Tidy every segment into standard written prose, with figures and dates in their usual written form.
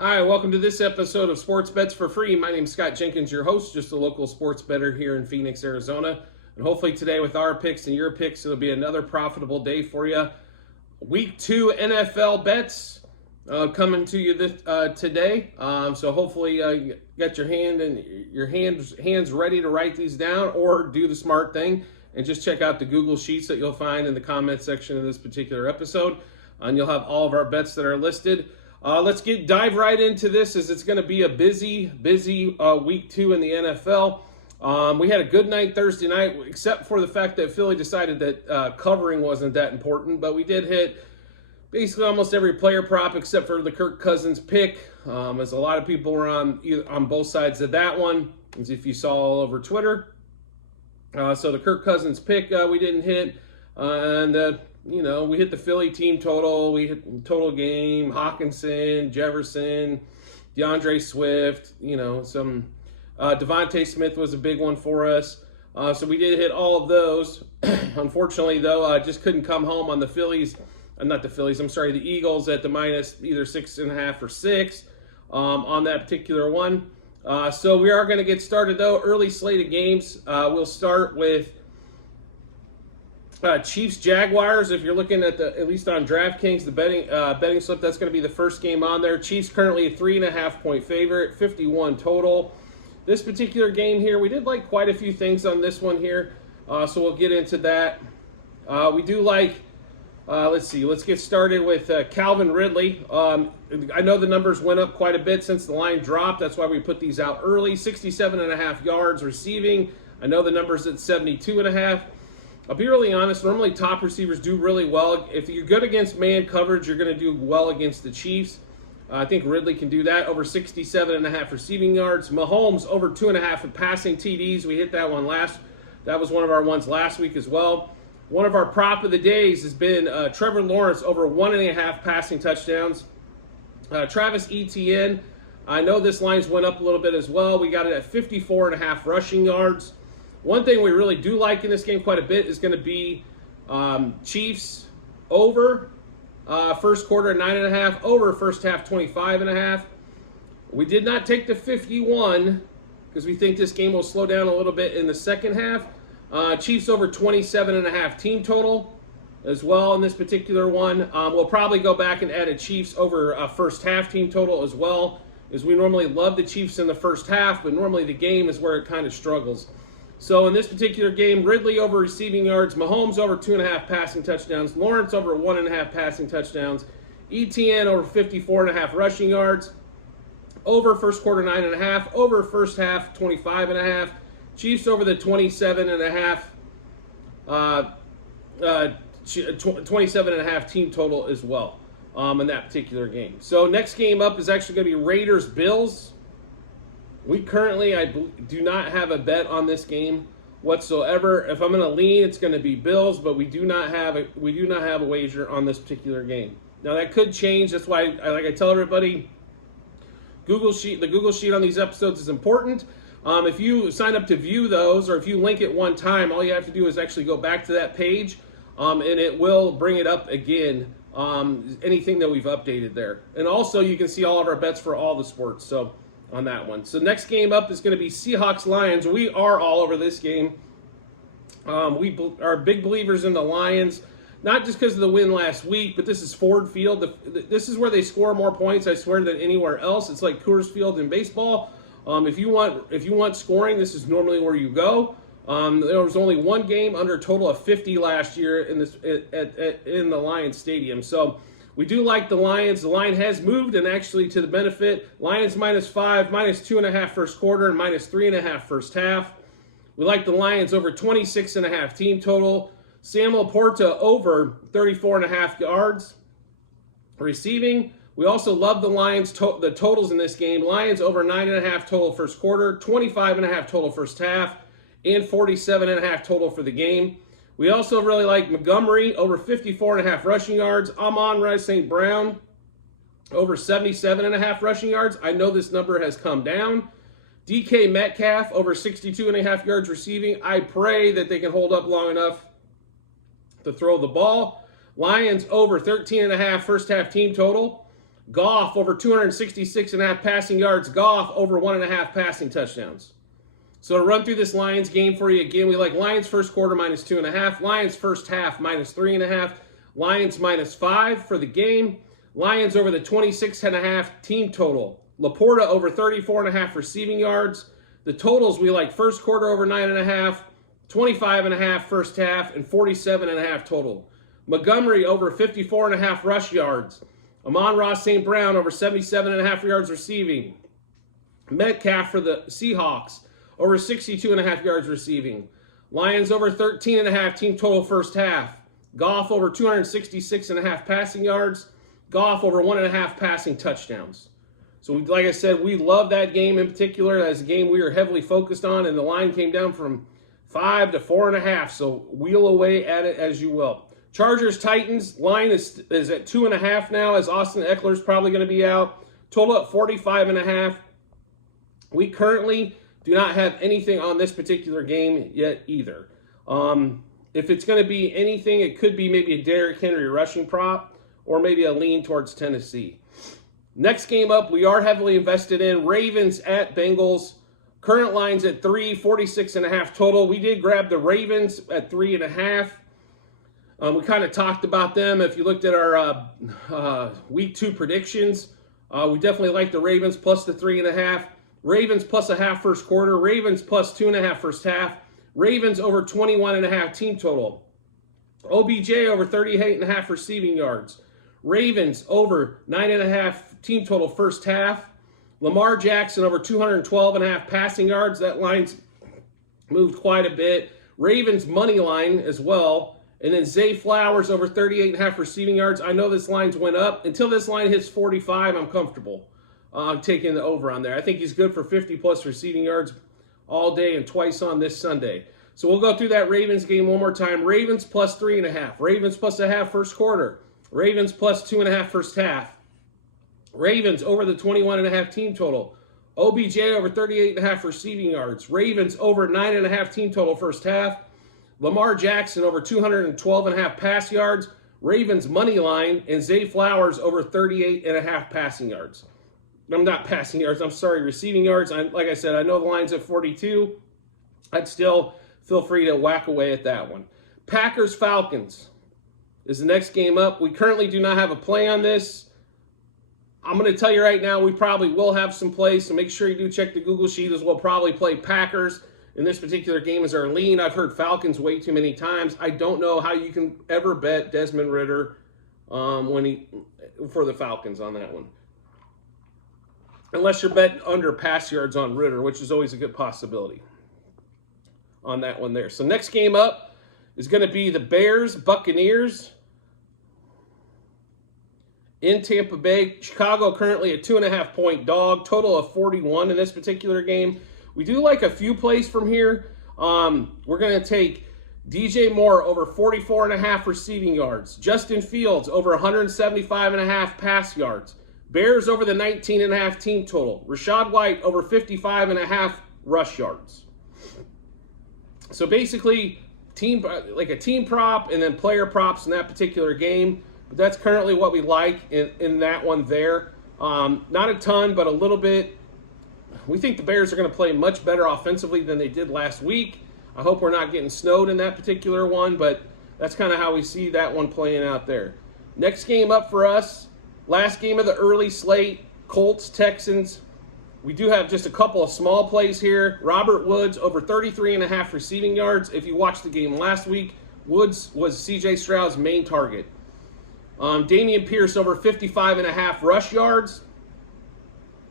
Hi, welcome to this episode of Sports Bets for Free. My name is Scott Jenkins, your host, just a local sports bettor here in Phoenix, Arizona. And hopefully today with our picks and your picks, it'll be another profitable day for you. Week 2 NFL bets coming to you today. So hopefully you got your hands ready to write these down or do the smart thing and just check out the Google Sheets that you'll find in the comment section of this particular episode. And you'll have all of our bets that are listed. Let's dive right into this as it's going to be a busy week 2 in the NFL. We had a good night Thursday night, except for the fact that Philly decided that covering wasn't that important. But we did hit basically almost every player prop except for the Kirk Cousins pick, as a lot of people were on both sides of that one, as if you saw all over Twitter. So the Kirk Cousins pick we didn't hit, and we hit the Philly team total. We hit total game, Hawkinson, Jefferson, DeAndre Swift, some Devontae Smith was a big one for us. So we did hit all of those. Unfortunately, though, just couldn't come home on the Phillies. The Eagles at the minus either 6.5 or 6 on that particular one. So we are going to get started, though. Early slate of games. We'll start with Chiefs Jaguars. If you're looking at least on DraftKings, the betting slip, that's going to be the first game on there. Chiefs currently a 3.5 point favorite, 51 total. This particular game here, we did like quite a few things on this one here, so we'll get into that. We do like, let's get started with Calvin Ridley. I know the numbers went up quite a bit since the line dropped. That's why we put these out early. 67.5 yards receiving. I know the number's at 72.5. I'll be really honest, normally top receivers do really well. If you're good against man coverage, you're going to do well against the Chiefs. I think Ridley can do that. Over 67.5 receiving yards. Mahomes over 2.5 passing TDs. We hit that one that was one of our ones last week as well. One of our prop of the days has been Trevor Lawrence over 1.5 passing touchdowns. Travis Etienne, I know this line's went up a little bit as well. We got it at 54.5 rushing yards. One thing we really do like in this game quite a bit is going to be Chiefs over first quarter 9.5, over first half 25.5. We did not take the 51 because we think this game will slow down a little bit in the second half. Chiefs over 27.5 team total as well in this particular one. We'll probably go back and add a Chiefs over first half team total as well, as we normally love the Chiefs in the first half, but normally the game is where it kind of struggles. So in this particular game, Ridley over receiving yards, Mahomes over 2.5 passing touchdowns, Lawrence over 1.5 passing touchdowns, Etienne over 54.5 rushing yards, over first quarter 9.5, over first half 25.5, Chiefs over the 27.5 team total as well in that particular game. So next game up is actually going to be Raiders-Bills. We currently, I do not have a bet on this game whatsoever. If I'm going to lean, it's going to be Bills, but we do not have a wager on this particular game. Now that could change. That's why, I tell everybody, the Google Sheet on these episodes is important. If you sign up to view those, or if you link it one time, all you have to do is actually go back to that page, and it will bring it up again. Anything that we've updated there, and also you can see all of our bets for all the sports. So on that one. So next game up is going to be Seahawks-Lions. We are all over this game. We are big believers in the Lions, not just because of the win last week, but this is Ford Field. This is where they score more points, I swear, than anywhere else. It's like Coors Field in baseball. If you want scoring, this is normally where you go. There was only one game under a total of 50 last year in the Lions Stadium. So we do like the Lions. The line has moved, and actually to the benefit. Lions -5, -2.5 first quarter, and -3.5 first half. We like the Lions over 26.5 team total. Sam Laporta over 34.5 yards receiving. We also love the Lions, the totals in this game. Lions over 9.5 total first quarter, 25.5 total first half, and 47.5 total for the game. We also really like Montgomery over 54.5 rushing yards. Amon-Ra St. Brown over 77.5 rushing yards. I know this number has come down. DK Metcalf over 62.5 yards receiving. I pray that they can hold up long enough to throw the ball. Lions over 13.5 first half team total. Goff over 266.5 passing yards. Goff over 1.5 passing touchdowns. So to run through this Lions game for you again, we like Lions first quarter -2.5, Lions first half -3.5, Lions -5 for the game, Lions over the 26.5 team total. Laporta over 34.5 receiving yards. The totals we like first quarter over 9.5, 25.5 first half, and 47.5 total. Montgomery over 54.5 rush yards. Amon-Ra St. Brown over 77.5 yards receiving. Metcalf for the Seahawks over 62.5 yards receiving. Lions over 13.5 team total first half. Goff over 266.5 passing yards. Goff over 1.5 passing touchdowns. So, like I said, we love that game in particular. That's a game we are heavily focused on, and the line came down from 5 to 4.5. So, wheel away at it as you will. Chargers-Titans, line is at 2.5 now, as Austin Eckler's probably going to be out. Total at 45.5. We currently do not have anything on this particular game yet either. If it's going to be anything, it could be maybe a Derrick Henry rushing prop or maybe a lean towards Tennessee. Next game up, we are heavily invested in Ravens at Bengals. Current line's at 3, 46.5 total. We did grab the Ravens at 3.5. We kind of talked about them. If you looked at our week 2 predictions, we definitely like the Ravens plus the 3.5. Ravens plus a half first quarter. Ravens plus 2.5 first half. Ravens over 21.5 team total. OBJ over 38.5 receiving yards. Ravens over 9.5 team total first half. Lamar Jackson over 212.5 passing yards. That line's moved quite a bit. Ravens money line as well. And then Zay Flowers over 38.5 receiving yards. I know this line's went up. Until this line hits 45, I'm comfortable. I'm taking the over on there. I think he's good for 50-plus receiving yards all day and twice on this Sunday. So we'll go through that Ravens game one more time. Ravens plus 3.5. Ravens plus a half first quarter. Ravens plus 2.5 first half. Ravens over the 21.5 team total. OBJ over 38.5 receiving yards. Ravens over 9.5 team total first half. Lamar Jackson over 212.5 pass yards. Ravens money line. And Zay Flowers over 38.5 passing yards. I'm not passing yards. I'm sorry, receiving yards. Like I said, I know the line's at 42. I'd still feel free to whack away at that one. Packers-Falcons is the next game up. We currently do not have a play on this. I'm going to tell you right now, we probably will have some plays, so make sure you do check the Google Sheet as we'll probably play Packers in this particular game as our lean. I've heard Falcons way too many times. I don't know how you can ever bet Desmond Ridder for the Falcons on that one. Unless you're betting under pass yards on Ridder, which is always a good possibility on that one there. So next game up is going to be the Bears-Buccaneers in Tampa Bay. Chicago currently a 2.5-point dog. Total of 41 in this particular game. We do like a few plays from here. We're going to take DJ Moore over 44.5 receiving yards. Justin Fields over 175.5 pass yards. Bears over the 19.5 team total. Rachaad White over 55.5 rush yards. So basically, like a team prop and then player props in that particular game. But that's currently what we like in that one there. Not a ton, but a little bit. We think the Bears are going to play much better offensively than they did last week. I hope we're not getting snowed in that particular one, but that's kind of how we see that one playing out there. Next game up for us. Last game of the early slate, Colts, Texans. We do have just a couple of small plays here. Robert Woods over 33.5 receiving yards. If you watched the game last week, Woods was C.J. Stroud's main target. Dameon Pierce over 55.5 rush yards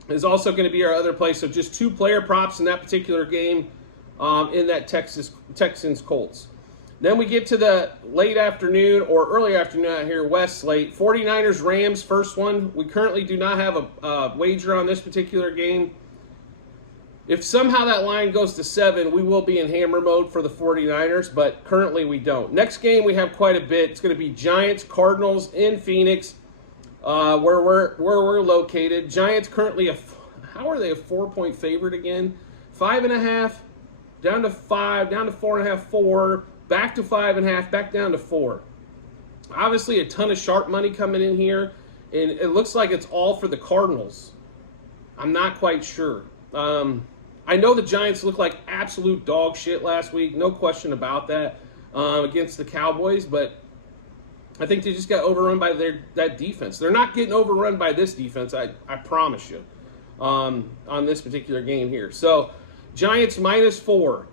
is also going to be our other play. So just 2 player props in that particular game in that Texans-Colts. Then we get to the late afternoon or early afternoon out here, West slate. 49ers-Rams, first one. We currently do not have a wager on this particular game. If somehow that line goes to 7, we will be in hammer mode for the 49ers, but currently we don't. Next game we have quite a bit. It's going to be Giants-Cardinals in Phoenix, where we're located. Giants currently how are they a 4-point favorite again? 5.5, down to 5, down to 4.5, 4. Back to 5.5, back down to 4. Obviously, a ton of sharp money coming in here, and it looks like it's all for the Cardinals. I'm not quite sure. I know the Giants looked like absolute dog shit last week, no question about that, against the Cowboys, but I think they just got overrun by that defense. They're not getting overrun by this defense, I promise you, on this particular game here. So, Giants -4.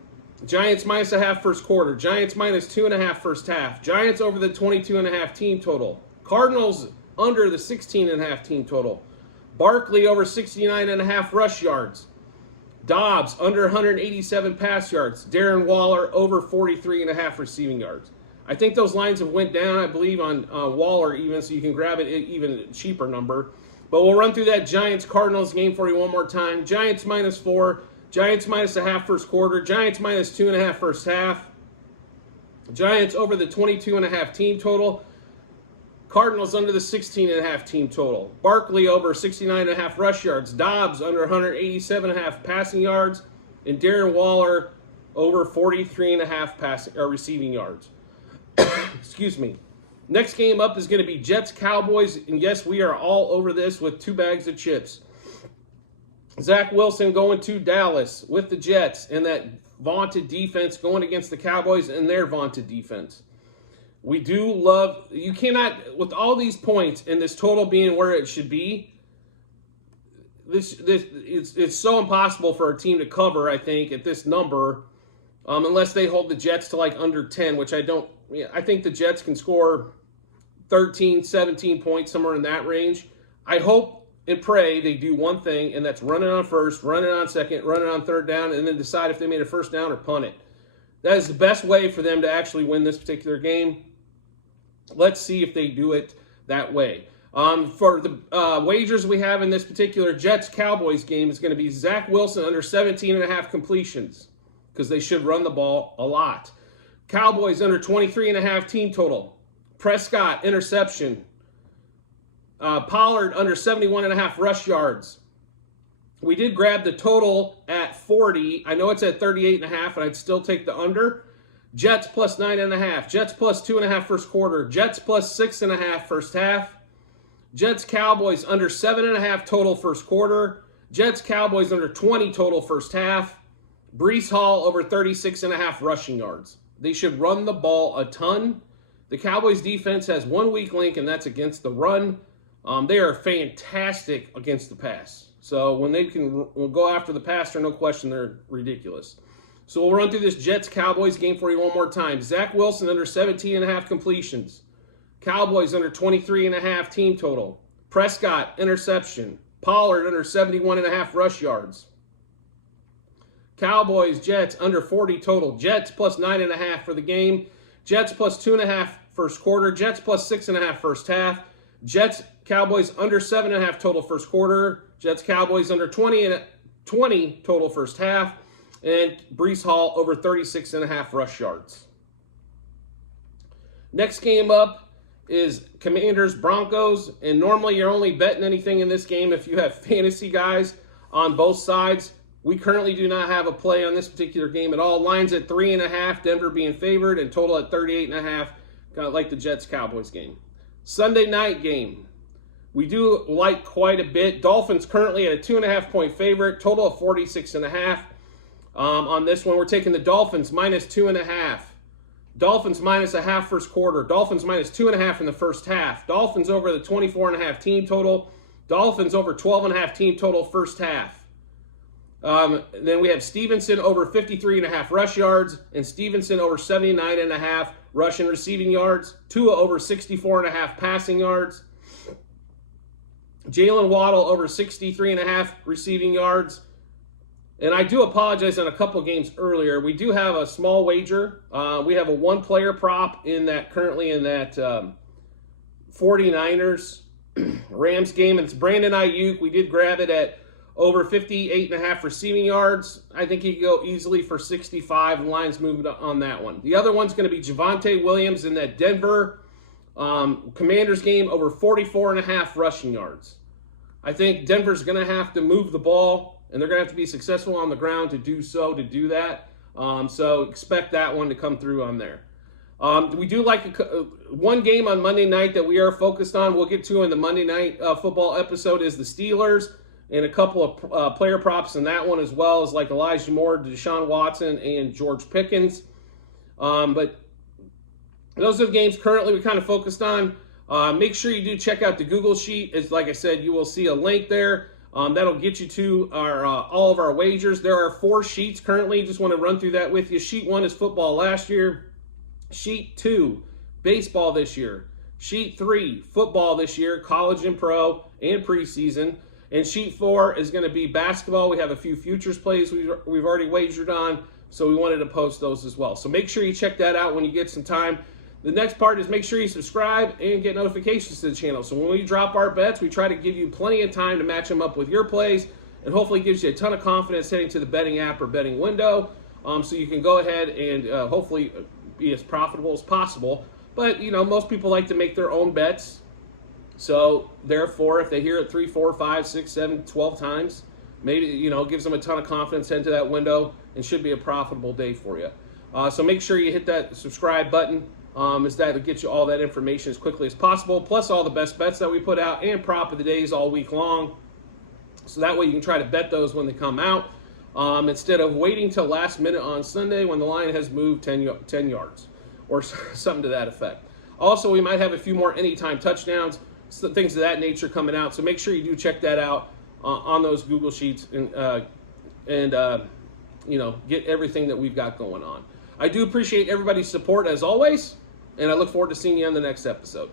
Giants -0.5 first quarter. Giants -2.5 first half. Giants over the 22.5 team total. Cardinals under the 16.5 team total. Barkley over 69.5 rush yards. Dobbs under 187 pass yards. Darren Waller over 43.5 receiving yards. I think those lines have went down, I believe, on Waller even, so you can grab it even a cheaper number. But we'll run through that Giants-Cardinals game for you one more time. Giants -4. Giants -0.5 first quarter. Giants -2.5 first half. Giants over the 22.5 team total. Cardinals under the 16.5 team total. Barkley over 69.5 rush yards. Dobbs under 187.5 passing yards. And Darren Waller over 43.5 receiving yards. Excuse me. Next game up is going to be Jets-Cowboys. And yes, we are all over this with 2 bags of chips. Zach Wilson going to Dallas with the Jets and that vaunted defense going against the Cowboys and their vaunted defense. We do love, you cannot, with all these points and this total being where it should be, it's so impossible for a team to cover, I think, at this number, unless they hold the Jets to like under 10, which I don't, I think the Jets can score 13, 17 points, somewhere in that range. I hope and pray they do one thing, and that's run it on first, run it on second, run it on third down, and then decide if they made a first down or punt it. That is the best way for them to actually win this particular game. Let's see if they do it that way. For the wagers we have in this particular Jets-Cowboys game is going to be Zach Wilson under 17.5 completions, because they should run the ball a lot. Cowboys under 23.5 team total. Prescott, interception. Pollard under 71.5 rush yards. We did grab the total at 40. I know it's at 38.5, and I'd still take the under. Jets plus 9.5. Jets plus 2.5 first quarter. Jets plus 6.5 first half. Jets Cowboys under 7.5 total first quarter. Jets Cowboys under 20 total first half. Breece Hall over 36.5 rushing yards. They should run the ball a ton. The Cowboys defense has one weak link, and that's against the run. They are fantastic against the pass. So when they can go after the passer, no question, they're ridiculous. So we'll run through this Jets-Cowboys game for you one more time. Zach Wilson under 17.5 completions. Cowboys under 23.5 team total. Prescott, interception. Pollard under 71.5 rush yards. Cowboys, Jets under 40 total. Jets plus 9.5 for the game. Jets plus 2.5 first quarter. Jets plus 6.5 first half. Jets, Cowboys under 7.5 total first quarter. Jets, Cowboys under 20 total first half. And Breece Hall over 36.5 rush yards. Next game up is Commanders Broncos, and normally you're only betting anything in this game if you have fantasy guys on both sides. We currently do not have a play on this particular game at all. Lines at 3.5, Denver being favored, and total at 38.5, kind of like the Jets-Cowboys game. Sunday night game, we do like quite a bit. Dolphins currently at a 2.5-point favorite, total of 46.5. On this one, we're taking the Dolphins minus 2.5. Dolphins minus a half first quarter. Dolphins minus 2.5 in the first half. Dolphins over the 24.5 team total. Dolphins over 12.5 team total first half. Then we have Stevenson over 53.5 rush yards, and Stevenson over 79.5 rush and receiving yards. Tua over 64.5 passing yards. Jalen Waddle over 63.5 receiving yards. And I do apologize on a couple games earlier. We do have a small wager. We have a one-player prop in that currently in that 49ers Rams game. And it's Brandon Ayuk. We did grab it at over 58.5 receiving yards. I think he could go easily for 65. The line's moved on that one. The other one's going to be Javonte Williams in that Denver Commanders game over 44.5 rushing yards. I think Denver's going to have to move the ball, and they're going to have to be successful on the ground to do that. So expect that one to come through on there. We do like one game on Monday night that we are focused on. We'll get to in the Monday night football episode is the Steelers, and a couple of player props in that one as well, as like Elijah Moore, Deshaun Watson, and George Pickens. But those are the games currently we kind of focused on. Make sure you do check out the Google Sheet. As like I said, you will see a link there. That'll get you to our all of our wagers. There are 4 sheets currently. Just want to run through that with you. Sheet 1 is football last year. Sheet 2, baseball this year. Sheet 3, football this year, college and pro and preseason. And sheet 4 is going to be basketball. We have a few futures plays we've already wagered on, so we wanted to post those as well. So make sure you check that out when you get some time. The next part is make sure you subscribe and get notifications to the channel. So when we drop our bets, we try to give you plenty of time to match them up with your plays, and hopefully gives you a ton of confidence heading to the betting app or betting window, so you can go ahead and hopefully be as profitable as possible. But, you know, most people like to make their own bets. So, therefore, if they hear it 3, 4, 5, 6, 7, 12 times, maybe, you know, it gives them a ton of confidence into that window and should be a profitable day for you. So make sure you hit that subscribe button, as that will get you all that information as quickly as possible, plus all the best bets that we put out and prop of the days all week long. So that way you can try to bet those when they come out, instead of waiting till last minute on Sunday when the line has moved 10 yards or something to that effect. Also, we might have a few more anytime touchdowns, things of that nature coming out. So make sure you do check that out on those Google Sheets and you know, get everything that we've got going on. I do appreciate everybody's support as always, and I look forward to seeing you on the next episode.